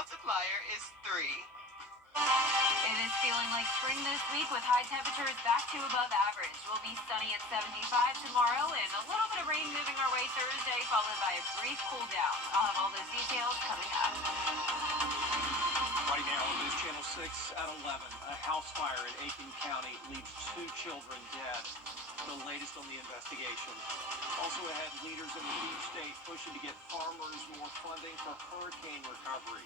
multiplier is 3. It is feeling like spring this week with high temperatures back to above average. We'll be sunny at 75 tomorrow and a little bit of rain moving our way Thursday, followed by a brief cool down. I'll have all those details coming up. Right now on News Channel 6 at 11, a house fire in Aiken County leaves 2 children dead. The latest on the investigation. Also ahead, leaders in the deep state pushing to get farmers more funding for hurricane recovery.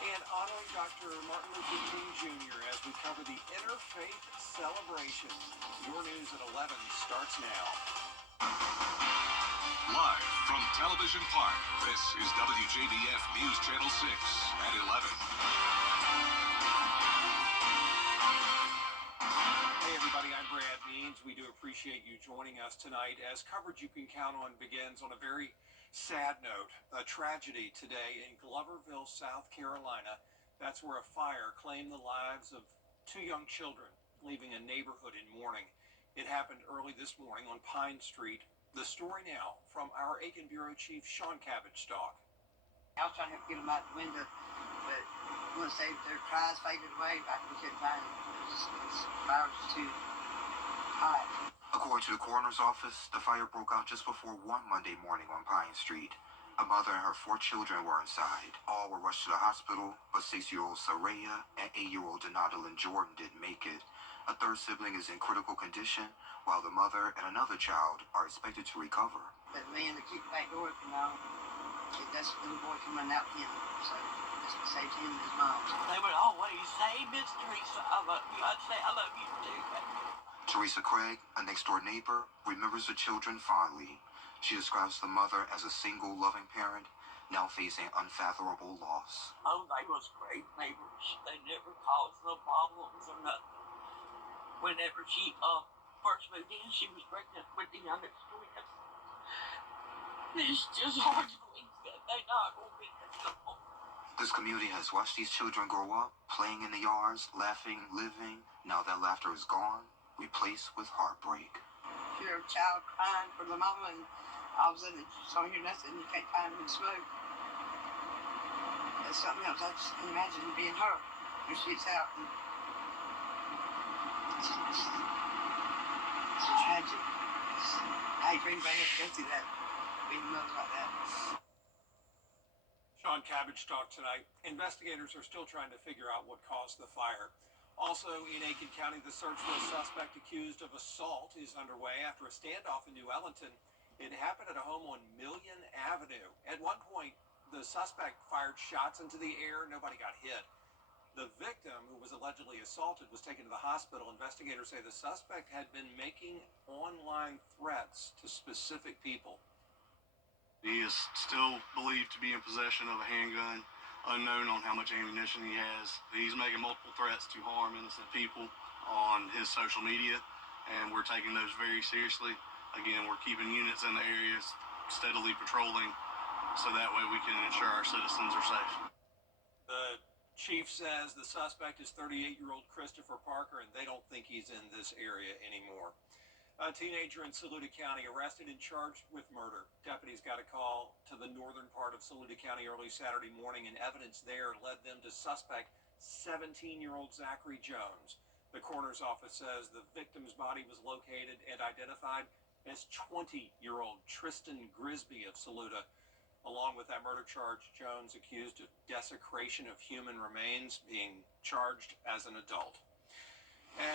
And honoring Dr. Martin Luther King Jr. as we cover the Interfaith Celebration. Your News at 11 starts now. Live from Television Park, this is WJBF News Channel 6 at 11. Hey everybody, I'm Brad Means. We do appreciate you joining us tonight as coverage you can count on begins on a very sad note. A tragedy today in Gloverville, South Carolina. That's where a fire claimed the lives of 2 young children, leaving a neighborhood in mourning. It happened early this morning on Pine Street. The story now from our Aiken Bureau Chief, Sean Cabbage-Stock. I was trying to get them out the window, but once their cries faded away, we couldn't find them. The fire was too hot. According to the coroner's office, the fire broke out just before 1 Monday morning on Pine Street. A mother and her 4 children were inside. All were rushed to the hospital, but 6-year-old Saraya and 8-year-old Donadalyn Jordan didn't make it. A 3rd sibling is in critical condition, while the mother and another child are expected to recover. But the man that keep the back door open now, that's the little boy come running out with him. So that's what saved him and his mom. They would always say, Miss Teresa, I love you. I'd say, I love you too. Teresa Craig, a next-door neighbor, remembers the children fondly. She describes the mother as a single, loving parent, now facing unfathomable loss. Oh, they was great neighbors. They never caused no problems or nothing. Whenever she first moved in, she was pregnant with the youngest twin. It's just hard to believe that they're not going to be there. This community has watched these children grow up, playing in the yards, laughing, living. Now that laughter is gone, replaced with heartbreak. You hear a child crying for the mama, and all of a sudden you don't hear nothing. You can't find them in smoke. That's something else. I just can't imagine being her when she gets out. And it's tragic. I hate for anybody else to go through that. Being mothers like that. Sean Cabbage-Stock tonight. Investigators are still trying to figure out what caused the fire. Also in Aiken County, the search for a suspect accused of assault is underway after a standoff in New Ellington. It happened at a home on Million Avenue. At one point, the suspect fired shots into the air. Nobody got hit. The victim, who was allegedly assaulted, was taken to the hospital. Investigators say the suspect had been making online threats to specific people. He is still believed to be in possession of a handgun, unknown on how much ammunition he has. He's making multiple threats to harm innocent people on his social media, and we're taking those very seriously. Again, we're keeping units in the areas steadily patrolling so that way we can ensure our citizens are safe. The chief says the suspect is 38-year-old Christopher Parker, and they don't think he's in this area anymore. A teenager in Saluda County arrested and charged with murder. Deputies got a call to the northern part of Saluda County early Saturday morning, and evidence there led them to suspect 17-year-old Zachary Jones. The coroner's office says the victim's body was located and identified as 20-year-old Tristan Grisby of Saluda. Along with that murder charge, Jones, accused of desecration of human remains, being charged as an adult.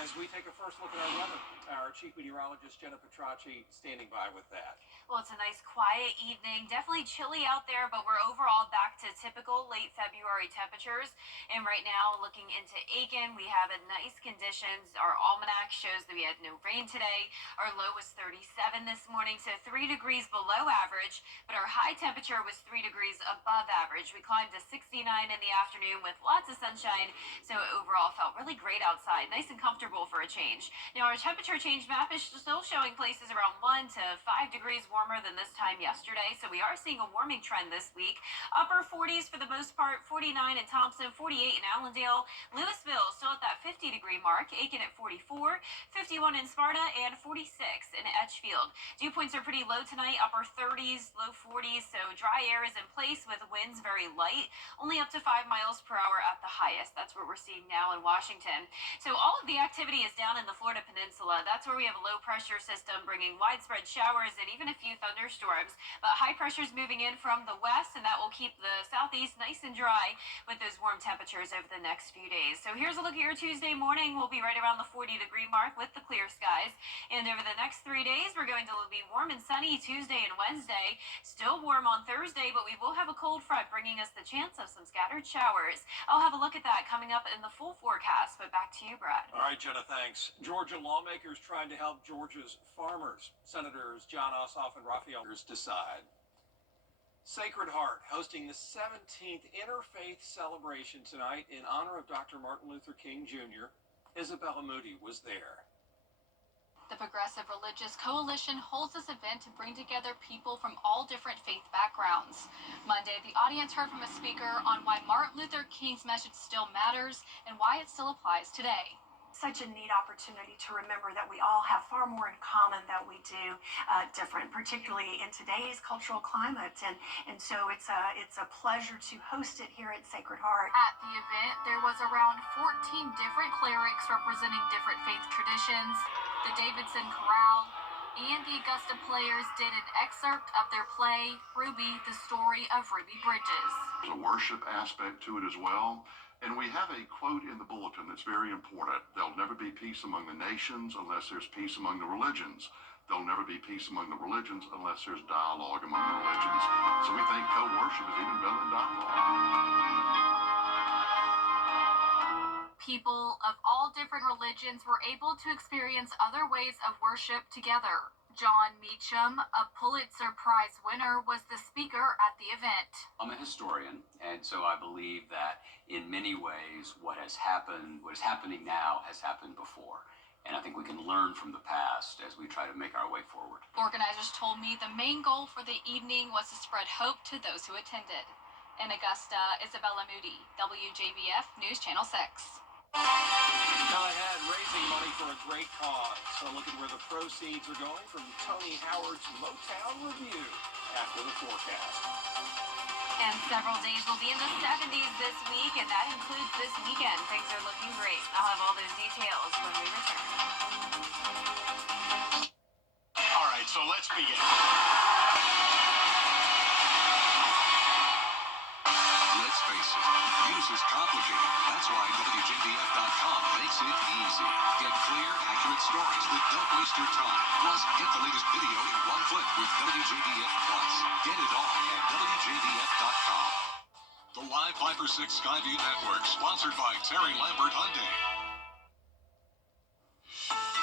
As we take a first look at our weather, our chief meteorologist, Jenna Petracci, standing by with that. Well, it's a nice quiet evening. Definitely chilly out there, but we're overall back to typical late February temperatures. And right now, looking into Aiken, we have a nice conditions. Our almanac shows that we had no rain today. Our low was 37 this morning, so 3 degrees below average, but our high temperature was 3 degrees above average. We climbed to 69 in the afternoon with lots of sunshine, so overall felt really great outside. Nice and comfortable for a change. Now, our temperature change map is still showing places around 1 to 5 degrees warmer than this time yesterday, so we are seeing a warming trend this week. Upper 40s for the most part, 49 in Thompson, 48 in Allendale. Louisville still at that 50-degree mark, Aiken at 44, 51 in Sparta, and 46 in Edgefield. Dew points are pretty low tonight, upper 30s, low 40s, so dry air is in place with winds very light, only up to 5 miles per hour at the highest. That's what we're seeing now in Washington. So all of the activity is down in the Florida Peninsula. That's where we have a low pressure system bringing widespread showers and even a few thunderstorms. But high pressure is moving in from the west, and that will keep the southeast nice and dry with those warm temperatures over the next few days. So here's a look at your Tuesday morning. We'll be right around the 40-degree mark with the clear skies. And over the next 3 days, we're going to be warm and sunny Tuesday and Wednesday. Still warm on Thursday, but we will have a cold front bringing us the chance of some scattered showers. I'll have a look at that coming up in the full forecast, but back to you, Brad. All right, Jenna, thanks. Georgia lawmakers trying to help Georgia's farmers. Senators John Ossoff and Raphael decide. Sacred Heart hosting the 17th Interfaith Celebration tonight in honor of Dr. Martin Luther King Jr. Isabella Moody was there. The Progressive Religious Coalition holds this event to bring together people from all different faith backgrounds. Monday, the audience heard from a speaker on why Martin Luther King's message still matters and why it still applies today. Such a neat opportunity to remember that we all have far more in common than we do different, particularly in today's cultural climate. And so it's a pleasure to host it here at Sacred Heart. At the event, there was around 14 different clerics representing different faith traditions. The Davidson Chorale and the Augusta Players did an excerpt of their play, Ruby, the Story of Ruby Bridges. There's a worship aspect to it as well. And we have a quote in the bulletin that's very important. There'll never be peace among the nations unless there's peace among the religions. There'll never be peace among the religions unless there's dialogue among the religions. So we think co-worship is even better than dialogue. People of all different religions were able to experience other ways of worship together. John Meacham, a Pulitzer Prize winner, was the speaker at the event. I'm a historian, and so I believe that in many ways what is happening now has happened before. And I think we can learn from the past as we try to make our way forward. Organizers told me the main goal for the evening was to spread hope to those who attended. In Augusta, Isabella Moody, WJBF News Channel 6. Now ahead, raising money for a great cause. So look at where the proceeds are going from Tony Howard's Motown Review after the forecast. And several days will be in the 70s this week, and that includes this weekend. Things are looking great. I'll have all those details when we return. All right, so let's begin. Let's face it, news is complicated. That's why WJBF.com makes it easy. Get clear, accurate stories that don't waste your time. Plus, get the latest video in one click with WJBF Plus. Get it all at WJBF.com. The Live 5/6 Skyview Network, sponsored by Terry Lambert Hyundai.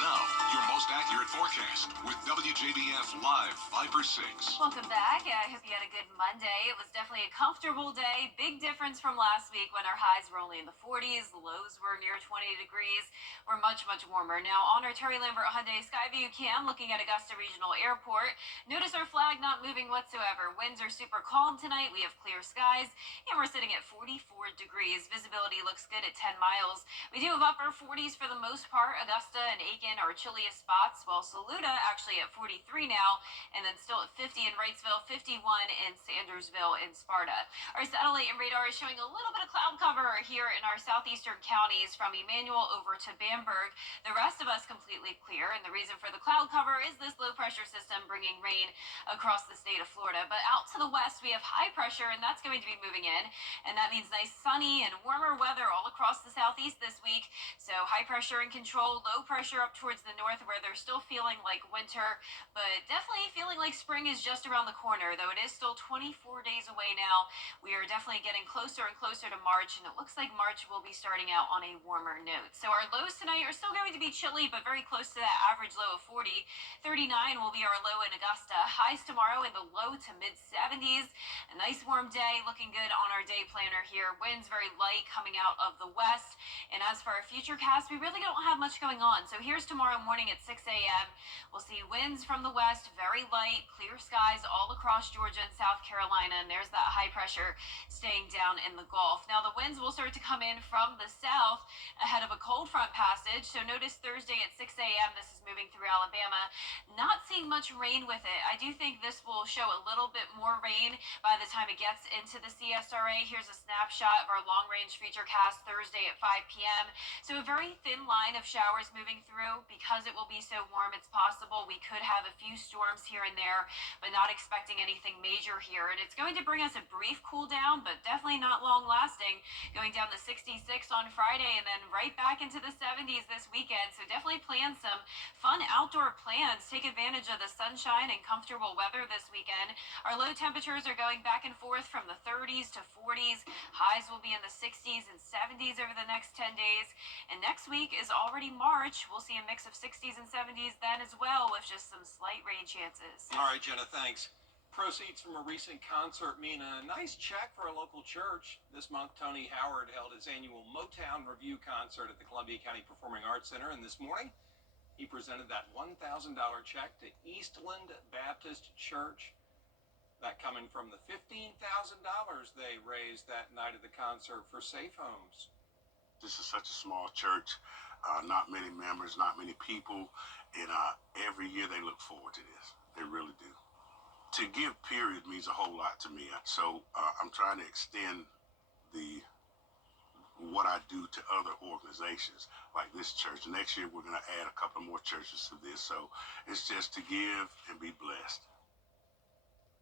Now, your most accurate forecast with WJBF Live 5/6. Welcome back. I hope you had a good Monday. It was definitely a comfortable day. Big difference from last week when our highs were only in the 40s. The lows were near 20 degrees. We're much, much warmer. Now, on our Terry Lambert Hyundai Skyview cam, looking at Augusta Regional Airport, notice our flag not moving whatsoever. Winds are super calm tonight. We have clear skies, and we're sitting at 44 degrees. Visibility looks good at 10 miles. We do have upper 40s for the most part. Augusta and Aiken are chilliest spots, while Saluda actually at 43 now, and then still at 50 in Wrightsville, 51 in Sandersville and Sparta. Our satellite and radar is showing a little bit of cloud cover here in our southeastern counties from Emmanuel over to Bamberg. The rest of us completely clear, and the reason for the cloud cover is this low pressure system bringing rain across the state of Florida. But out to the west, we have high pressure, and that's going to be moving in, and that means nice sunny and warmer weather all across the southeast this week. So high pressure in control, low pressure up towards the north where they're still feeling feeling like winter, but definitely feeling like spring is just around the corner, though it is still 24 days away now. We are definitely getting closer and closer to March, and it looks like March will be starting out on a warmer note. So our lows tonight are still going to be chilly, but very close to that average low of 40. 39 will be our low in Augusta. Highs tomorrow in the low to mid 70s. A nice warm day, looking good on our day planner here. Winds very light coming out of the west. And as for our future cast, we really don't have much going on. So here's tomorrow morning at 6 a.m. We'll see winds from the west, very light, clear skies all across Georgia and South Carolina. And there's that high pressure staying down in the Gulf. Now the winds will start to come in from the south ahead of a cold front passage. So notice Thursday at 6 a.m. this is moving through Alabama. Not seeing much rain with it. I do think this will show a little bit more rain by the time it gets into the CSRA. Here's a snapshot of our long range futurecast Thursday at 5 p.m. So a very thin line of showers moving through. Because it will be so warm, it's possible we could have a few storms here and there, but not expecting anything major here. And it's going to bring us a brief cool down, but definitely not long lasting. Going down to 66 on Friday and then right back into the 70s this weekend. So definitely plan some fun outdoor plans. Take advantage of the sunshine and comfortable weather this weekend. Our low temperatures are going back and forth from the 30s to 40s. Highs will be in the 60s and 70s over the next 10 days. And next week is already March. We'll see a mix of 60s and 70s then as well, with just some slight rain chances. All right, Jenna, thanks. Proceeds from a recent concert mean a nice check for a local church. This month, Tony Howard held his annual Motown Review concert at the Columbia County Performing Arts Center, and this morning he presented that $1,000 check to Eastland Baptist Church. That coming from the $15,000 they raised that night at the concert for Safe Homes. This is such a small church, not many members, not many people, and every year they look forward to this. They really do. To give, period, means a whole lot to me. So I'm trying to extend what I do to other organizations like this church. Next year, we're going to add a couple more churches to this. So it's just to give and be blessed.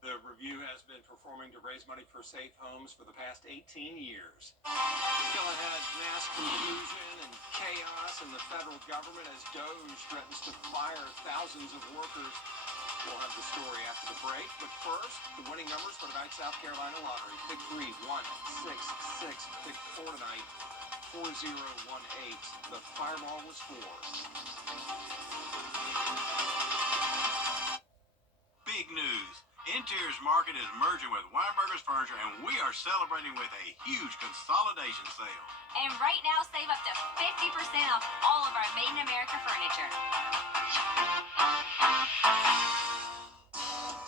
The Review has been performing to raise money for Safe Homes for the past 18 years. Still ahead, mass confusion and chaos in the federal government as DOJ threatens to fire thousands of workers. We'll have the story after the break, but first, the winning numbers for tonight's South Carolina lottery. Pick 3, 1, 6, 6. Pick 4 tonight, 4018. The fireball was 4. Big news. Interiors Market is merging with Weinberger's Furniture, and we are celebrating with a huge consolidation sale. And right now, save up to 50% off all of our Made in America furniture.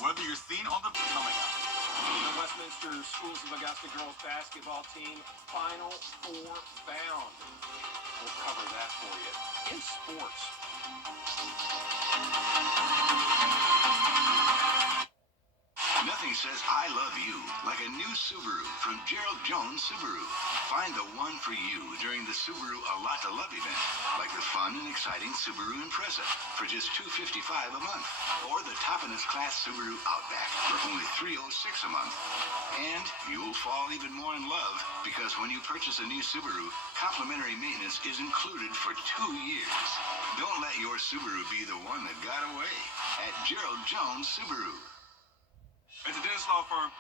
Whether you're seen on the coming up. The Westminster Schools of Augusta girls basketball team, Final Four bound. We'll cover that for you. In sports. Nothing says I love you like a new Subaru from Gerald Jones Subaru. Find the one for you during the Subaru A Lot to Love event, like the fun and exciting Subaru Impreza for just $255 a month, or the top in its class Subaru Outback for only $306 a month. And you'll fall even more in love because when you purchase a new Subaru, complimentary maintenance is included for 2 years. Don't let your Subaru be the one that got away at Gerald Jones Subaru. At the Dennis Law Firm.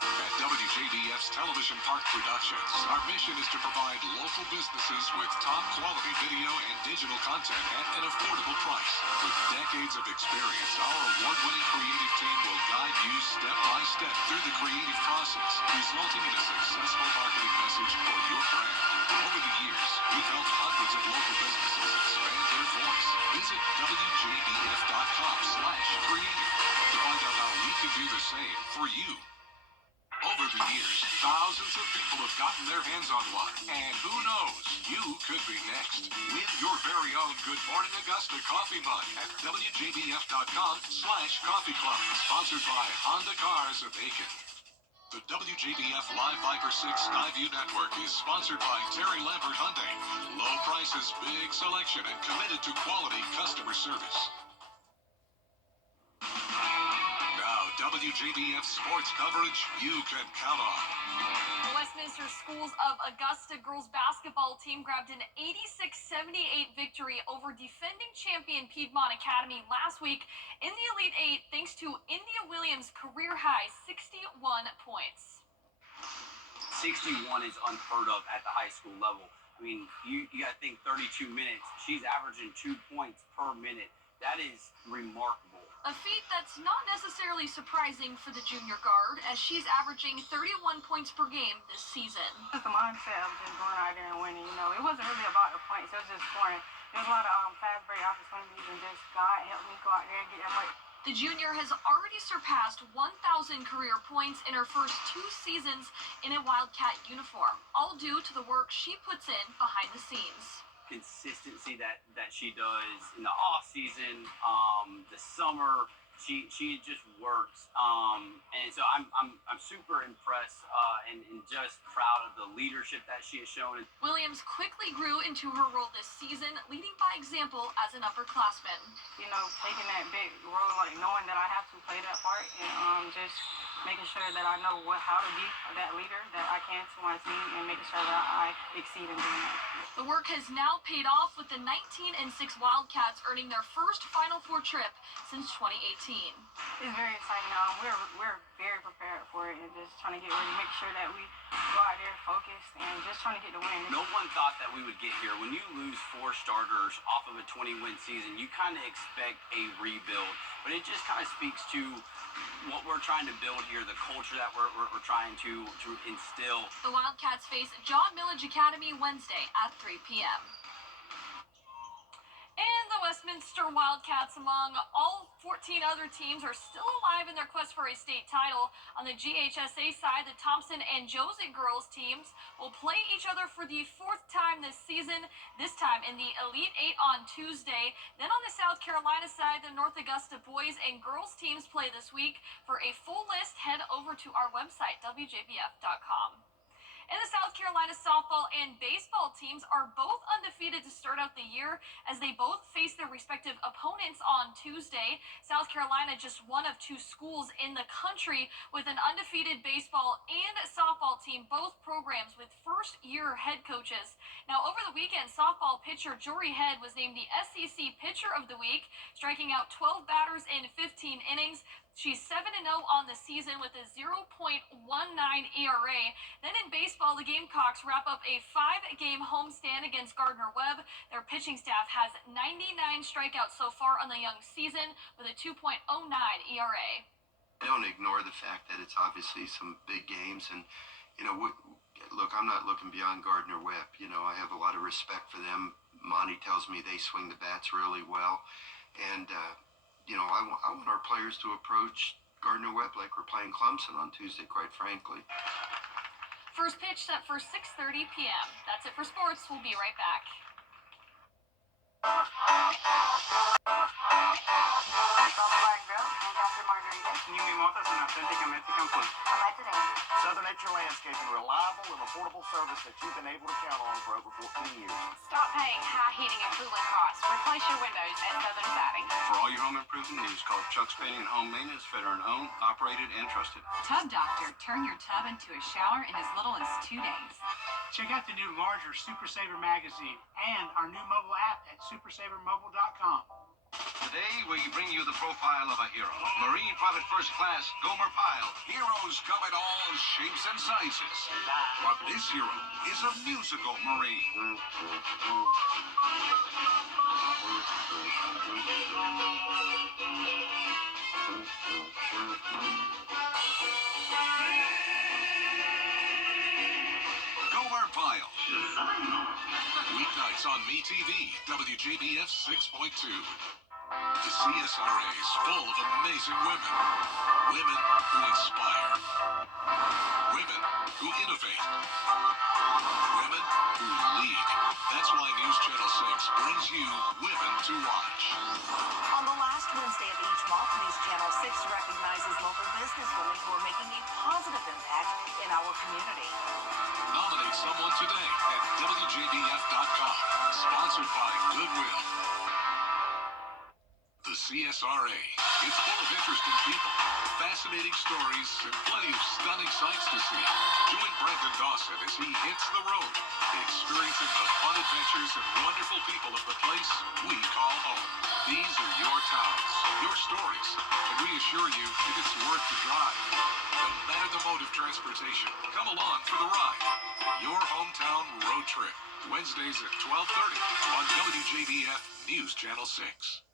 At WJBF's Television Park Productions, our mission is to provide local businesses with top quality video and digital content at an affordable price. With decades of experience, our award-winning creative team will guide you step by step through the creative process, resulting in a successful marketing message for your brand. Over the years, we've helped hundreds of local businesses expand their voice. Visit WJBF.com/creative to find out how we can do the same for you. Over the years, thousands of people have gotten their hands on one. And who knows, you could be next. Win your very own Good Morning Augusta coffee mug at WJBF.com/coffee club. Sponsored by Honda Cars of Aiken. The WJBF Live Viper 6 Skyview Network is sponsored by Terry Lambert Hyundai. Low prices, big selection, and committed to quality customer service. WJBF sports coverage you can count on. The Westminster Westminster Schools of Augusta girls basketball team grabbed an 86-78 victory over defending champion Piedmont Academy last week in the Elite Eight thanks to India Williams' career-high 61 points. 61 is unheard of at the high school level. I mean, you got to think 32 minutes. She's averaging 2 points per minute. That is remarkable. A feat that's not necessarily surprising for the junior guard, as she's averaging 31 points per game this season. Just the mindset of just going out there and winning. You know, it wasn't really about the points. It was just scoring. There was a lot of fast break opportunities, and just God helped me go out there and get that break. The junior has already surpassed 1,000 career points in her first 2 seasons in a Wildcat uniform, all due to the work she puts in behind the scenes. Consistency that she does in the off season, the summer, she just works, and so I'm super impressed and just proud of the leadership that she has shown. Williams quickly grew into her role this season, leading by example as an upperclassman. You know, taking that big role, like knowing that I have to play that part, and just making sure that I know how to be that leader that I can to my team, and making sure that I exceed in doing that. The work has now paid off, with the 19-6 Wildcats earning their first Final Four trip since 2018. It's very exciting. We're very prepared for it, and just trying to get ready, make sure that we go out there focused and just trying to get the win. No one thought that we would get here. When you lose 4 starters off of a 20-win season, you kind of expect a rebuild, but it just kind of speaks to what we're trying to build here, the culture that we're trying to instill. The Wildcats face John Millage Academy Wednesday at 3 p.m. And the Westminster Wildcats, among all 14 other teams, are still alive in their quest for a state title. On the GHSA side, the Thompson and Joseph girls teams will play each other for the 4th time this season, this time in the Elite Eight on Tuesday. Then on the South Carolina side, the North Augusta boys and girls teams play this week. For a full list, head over to our website, WJBF.com. And the South Carolina softball and baseball teams are both undefeated to start out the year, as they both face their respective opponents on Tuesday. South Carolina just one of 2 schools in the country with an undefeated baseball and softball team, both programs with first-year head coaches. Now, over the weekend, softball pitcher Jory Head was named the SEC Pitcher of the Week, striking out 12 batters in 15 innings. She's 7-0 on the season with a 0.19 ERA. Then in baseball, the Gamecocks wrap up a 5-game homestand against Gardner-Webb. Their pitching staff has 99 strikeouts so far on the young season with a 2.09 ERA. I don't ignore the fact that it's obviously some big games, and you know, look, I'm not looking beyond Gardner-Webb. You know, I have a lot of respect for them. Monty tells me they swing the bats really well, and you know, I want our players to approach Gardner-Webb like we're playing Clemson on Tuesday, quite frankly. First pitch set for 6:30 p.m. That's it for sports. We'll be right back. Mimosa es un authentic Mexican food. Southern Nature Landscaping, reliable and affordable service that you've been able to count on for over 14 years. Stop paying high heating and cooling costs. Replace your windows at Southern Siding. For all your home improvement needs, call Chuck's Painting and Home Maintenance, veteran-owned, operated, and trusted. Tub Doctor, turn your tub into a shower in as little as 2 days. Check out the new larger Super Saver magazine and our new mobile app at supersavermobile.com. Today, we bring you the profile of a hero. Marine Private First Class Gomer Pyle. Heroes come in all shapes and sizes. But this hero is a musical Marine. Gomer Pyle. Weeknights on MeTV, WJBF 6.2. The CSRA is full of amazing women. Women who inspire. Women who innovate. Women who lead. That's why News Channel 6 brings you Women to Watch. On the last Wednesday of each month, News Channel 6 recognizes local businesswomen who are making a positive impact in our community. Nominate someone today at WJBF.com. Sponsored by Goodwill. The CSRA. It's full of interesting people. fascinating stories and plenty of stunning sights to see. Join Brendan Dawson as he hits the road, experiencing the fun adventures and wonderful people of the place we call home. These are your towns, your stories, and we assure you that it's worth the drive. No matter the mode of transportation, come along for the ride. Your hometown road trip, Wednesdays at 12:30 on WJBF News Channel 6.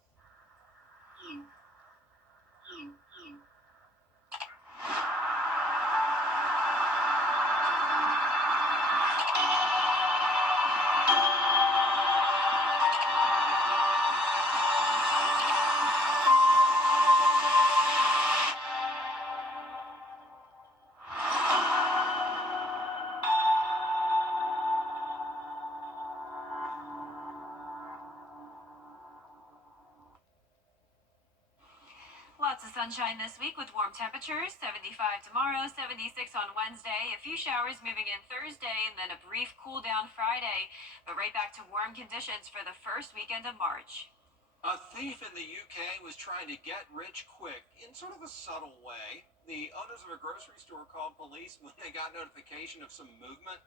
Lots of sunshine this week with warm temperatures. 75 tomorrow, 76 on Wednesday. A few showers moving in Thursday, and then a brief cool down Friday. But right back to warm conditions for the first weekend of March. A thief in the UK was trying to get rich quick in sort of a subtle way. The owners of a grocery store called police when they got notification of some movement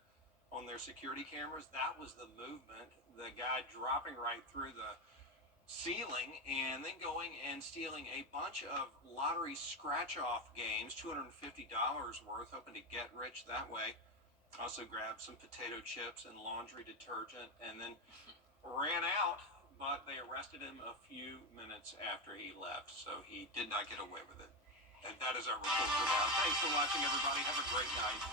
on their security cameras. That was the movement. The guy dropping right through the ceiling and then going and stealing a bunch of lottery scratch-off games, $250 worth, hoping to get rich that way. Also grabbed some potato chips and laundry detergent and then ran out, but they arrested him a few minutes after he left, so he did not get away with it. And that is our report for now. Thanks for watching, everybody. Have a great night.